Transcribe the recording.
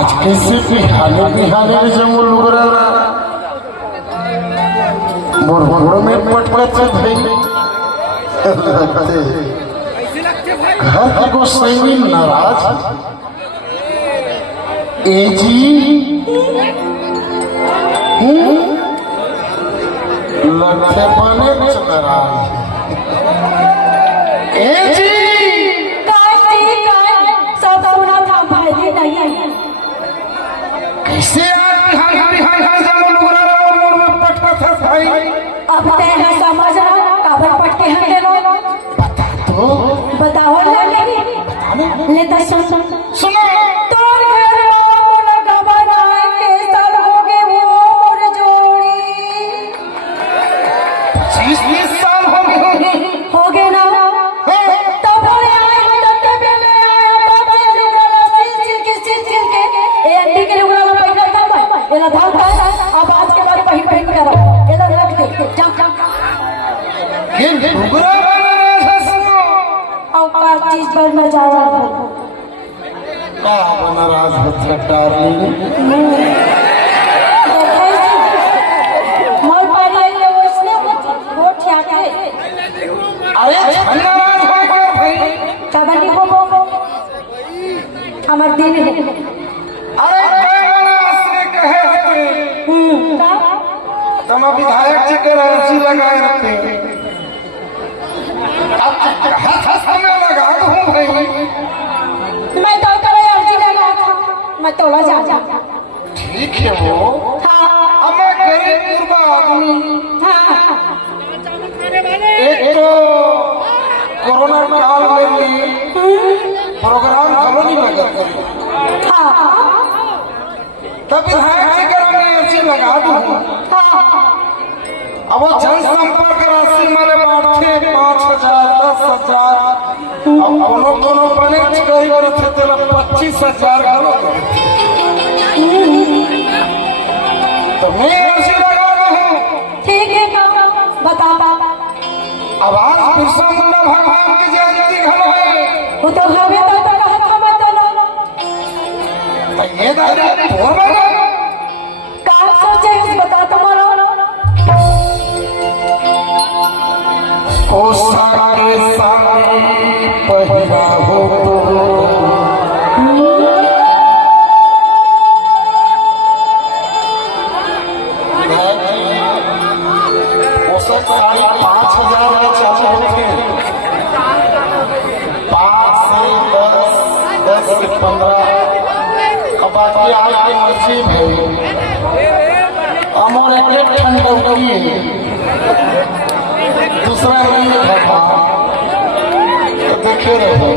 आज कैसे बिहाने बिहाने जमुल लुगरा मोर घोड़ों में पटपट भाई घर को सही नाराज ए जी लगते बने नाराज ए जी कैसे अब तय है समझ रहा काबर पटके हैं लोग बता तो बताओ लगे ले तो सुनो तोर घर मोर गबनाए के साल हो गए वो मोर जोड़ी 25-20 साल हो गए ना तब आए मदद के बेले आया बाबा लुगड़ा सिल के ए अंडी के लुगड़ा में पैसा था भाई एला धान था अब आज के बाद पही करो एला रख दे जा ये लुगड़ा बना सुनो और का चीज पर न जावा का नाराज होता डार्लिंग मोर पारी ले उसने वो ठियाके अरे नाराज हो गया भाई कबड्डी को हमार दिन है अरे से कहे तुम विधायक जी के राशि लगाए रखते अब हाथ में लगा दूं भाई मैं तो करे अर्जी लगा मैं तोड़ा जा ठीक है वो हाँ अब मैं गरीब गुरबा आदमी हाँ एक तो कोरोना काल में भी प्रोग्राम करो नहीं लगा करी हाँ तब विधायक जी के मैं अर्जी लगा दूं अब वो जनसंपर्क राशि मैंने बांटे 5,000 10,000 अब दोनों बने कई बार थे 25,000 गलो तो मैं अर्जी लगा रहा हूँ ठीक है बता अब आज बिरसा मुंडा भगवान की जयंती घलो है वो तो हमें तो कहा था मत लो तो ये दादा पूर्व काम सोचे बता तुम्हारा ओ सारे सारे पहिरा हो तो वो सब 5,500 चाचा होते 5 से 10 से 15 अब बाकी आपकी मर्जी भाई अमर एक ठंडकी है दूसरा नहीं है तो देखे रहे